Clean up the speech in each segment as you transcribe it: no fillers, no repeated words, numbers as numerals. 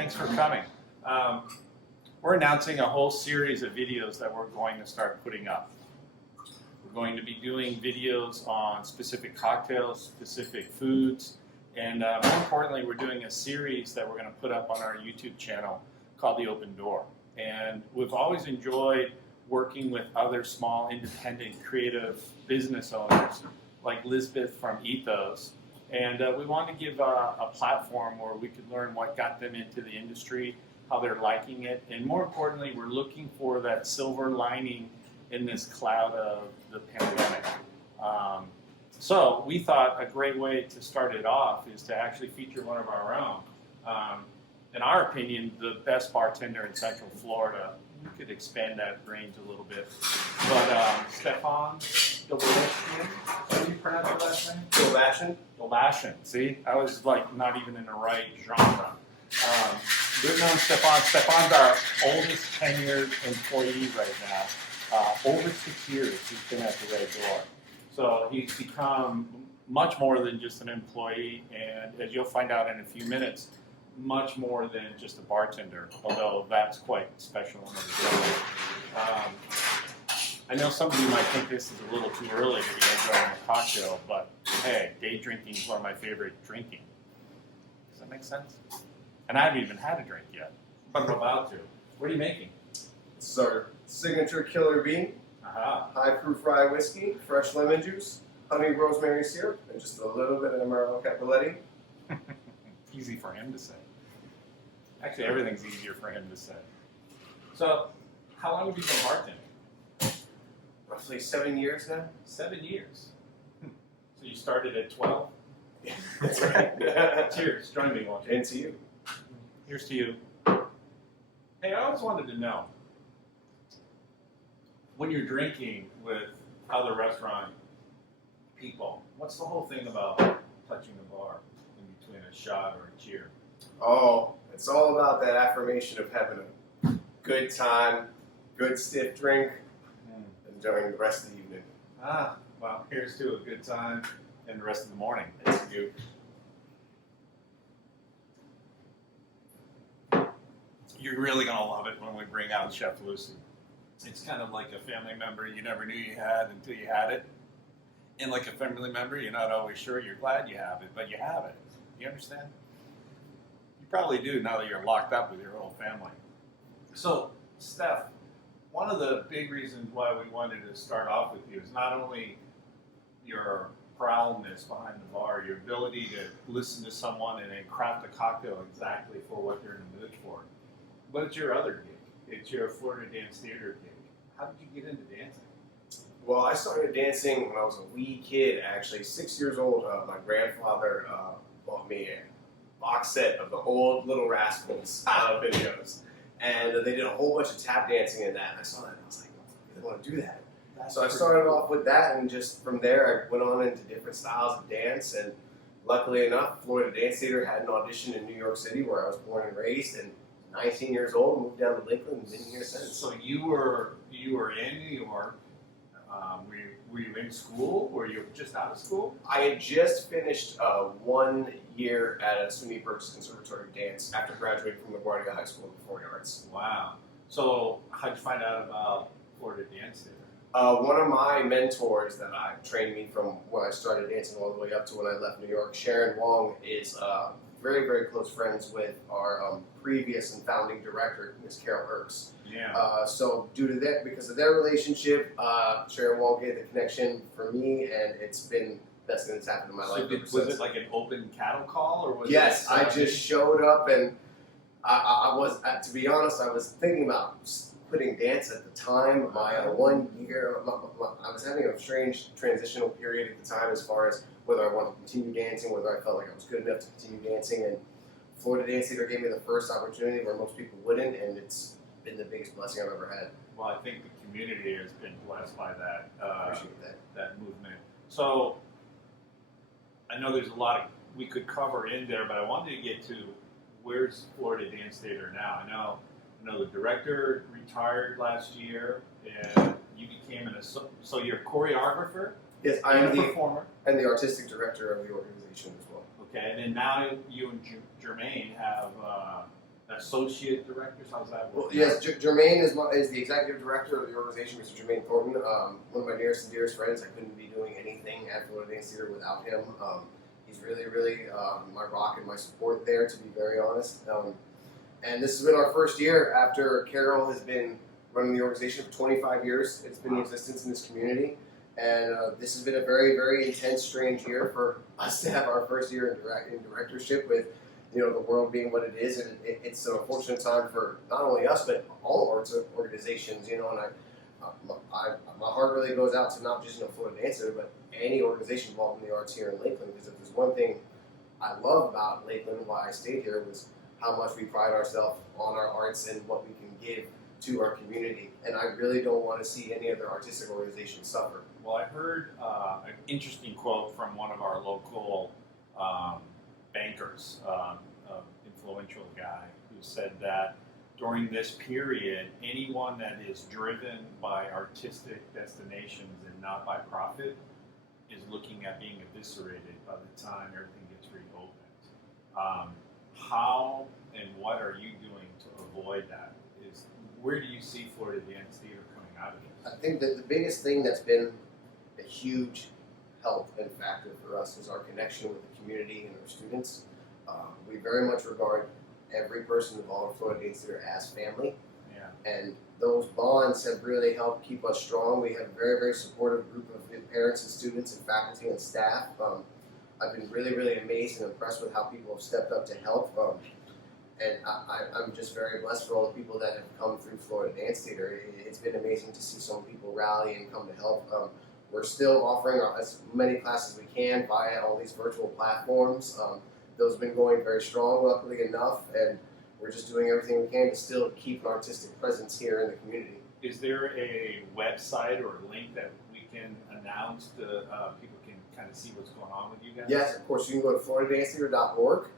Thanks for coming. We're announcing a whole series of videos that we're going to start putting up. We're going to be doing videos on specific cocktails, specific foods, and more importantly, we're doing a series that we're going to put up on our YouTube channel called The Open Door. And we've always enjoyed working with other small, independent, creative business owners like Lisbeth from Ethos. And we want to give a platform where we could learn what got them into the industry, how they're liking it, and more importantly, we're looking for that silver lining in this cloud of the pandemic. So we thought a great way to start it off is to actually feature one of our own. In our opinion, the best bartender in Central Florida. We could expand that range a little bit. But Stefan Dolbashian, how do you pronounce your last name? Dolbashian. Dolbashian. See, I was like not even in the right genre. We've known Stefan. Stefan's our oldest tenured employee right now. Over 6 years he's been at the Red Door. So he's become much more than just an employee, and as you'll find out in a few minutes, much more than just a bartender, although that's quite special in of I know some of you might think this is a little too early to be enjoying a cocktail, but hey, day drinking is one of my favorite drinking. Does that make sense? And I haven't even had a drink yet, but I'm about to. What are you making? This is our signature killer bean, high proof rye whiskey, fresh lemon juice, honey rosemary syrup, and just a little bit of Amarillo Cappelletti. Easy for him to say. Actually, everything's easier for him to say. So, how long have you been bartending? Roughly 7 years now. 7 years. So you started at 12? Yeah, that's right. Cheers. Join me, won't you? And to you. Here's to you. Hey, I always wanted to know, when you're drinking with other restaurant people, what's the whole thing about touching the bar in between a shot or a cheer? Oh, it's all about that affirmation of having a good time, good stiff drink, enjoying the rest of the evening. Well, here's to a good time and the rest of the morning. It's you. You're really going to love it when we bring out Chef Lucy. It's kind of like a family member you never knew you had until you had it. And like a family member, you're not always sure you're glad you have it, but you have it. You understand? You probably do now that you're locked up with your whole family. So, Steph, one of the big reasons why we wanted to start off with you is not only your prowlness behind the bar, your ability to listen to someone and then craft a cocktail exactly for what they're in the mood for, but it's your other gig. It's your Florida Dance Theater gig. How did you get into dancing? Well, I started dancing when I was a wee kid, actually, 6 years old. My grandfather bought me a box set of the old Little Rascals videos. And they did a whole bunch of tap dancing in that. And I saw that and I was like, I really want to do that. So I started off with that, and just from there I went on into different styles of dance. And luckily enough, Florida Dance Theater had an audition in New York City where I was born and raised. And 19 years old, moved down to Lakeland and been here since. So you were in New York. Were you in school? Were you just out of school? I had just finished 1 year at a SUNY Berks Conservatory of Dance after graduating from LaGuardia High School in Performing Arts. Wow. So how'd you find out about Florida Dance Theater? One of my mentors that trained me from when I started dancing all the way up to when I left New York, Sharon Wong, is very, very close friends with our previous and founding director, Miss Carol Irks. Yeah. So due to that, because of their relationship, Sharon Wong gave the connection for me, and it's been the best thing that's happened in my life. Was it like an open cattle call, or was Yes, it? I just showed up, and I was, to be honest, I was thinking about quitting dance at the time. My 1 year, I was having a strange transitional period at the time as far as whether I wanted to continue dancing, whether I felt like I was good enough to continue dancing, and Florida Dance Theater gave me the first opportunity where most people wouldn't, and it's been the biggest blessing I've ever had. Well, I think the community has been blessed by that. Appreciate that movement. So I know there's a lot of we could cover in there, but I wanted to get to where's Florida Dance Theater now. I know the director retired last year, and you became so you're a choreographer. Yes, I am the performer and the artistic director of the organization as well. Okay, and then now you and Jermaine have associate directors. How's that work? Well, yes, Jermaine is the executive director of the organization, Mr. Jermaine Thornton. One of my nearest and dearest friends. I couldn't be doing anything at Florida Dance Theater without him. He's really my rock and my support there, to be very honest. And this has been our first year after Carol has been running the organization for 25 years. It's been in existence in this community. And this has been a very intense, strange year for us to have our first year in directorship with, the world being what it is. And it's an unfortunate time for not only us, but all arts organizations, and my heart really goes out to not just Florida Dance Theater, but any organization involved in the arts here in Lakeland. Because if there's one thing I love about Lakeland and why I stayed here was how much we pride ourselves on our arts and what we can give to our community. And I really don't want to see any other artistic organization suffer. Well, I heard an interesting quote from one of our local bankers, influential guy, who said that during this period, anyone that is driven by artistic destinations and not by profit is looking at being eviscerated by the time everything gets reopened. How and what are you doing to avoid that? Where do you see Florida Dance Theater coming out of this? I think that the biggest thing that's been a huge help and factor for us is our connection with the community and our students. We very much regard every person involved in Florida Dance Theater as family. Yeah. And those bonds have really helped keep us strong. We have a very supportive group of parents and students and faculty and staff. I've been really amazed and impressed with how people have stepped up to help. And I'm just very blessed for all the people that have come through Florida Dance Theater. It's been amazing to see so many people rally and come to help. We're still offering as many classes as we can via all these virtual platforms. Those have been going very strong, luckily enough, and we're just doing everything we can to still keep an artistic presence here in the community. Is there a website or a link that we can announce to people can kind of see what's going on with you guys? Yes, of course. You can go to floridadancetheater.org,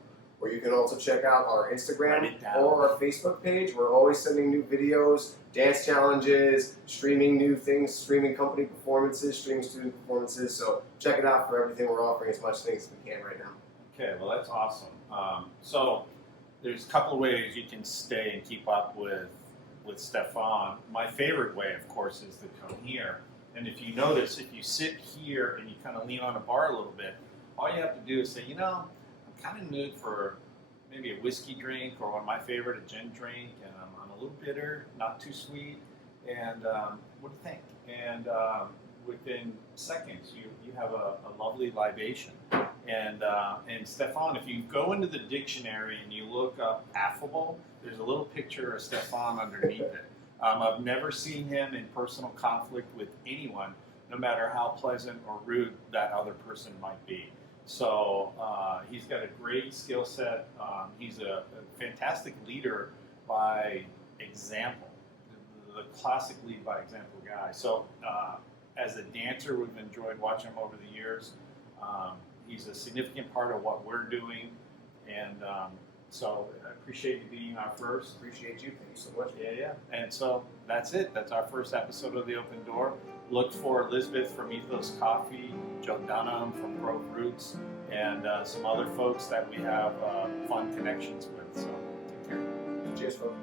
or you can also check out our Instagram or our Facebook page. We're always sending new videos, dance challenges, streaming new things, streaming company performances, streaming student performances. So check it out for everything. We're offering as much things as we can right now. Okay, well that's awesome. So there's a couple of ways you can stay and keep up with Stefan. My favorite way, of course, is to come here. And if you notice, if you sit here and you kind of lean on a bar a little bit, all you have to do is say, I'm kind of in the mood for maybe a whiskey drink, or one of my favorite, a gin drink, and I'm a little bitter, not too sweet, and what do you think? And within seconds, you have a lovely libation. And Stefan, if you go into the dictionary and you look up affable, there's a little picture of Stefan underneath it. I've never seen him in personal conflict with anyone, no matter how pleasant or rude that other person might be. So he's got a great skill set. He's a fantastic leader by example, the classic lead by example guy. So as a dancer, we've enjoyed watching him over the years. He's a significant part of what we're doing, and so I appreciate you being our first. Appreciate you. Thank you so much. Yeah. And so that's it. That's our first episode of The Open Door. Look for Elizabeth from Ethos Coffee, Joe Dunham from Grove Roots, and some other folks that we have fun connections with. So take care. Cheers, folks.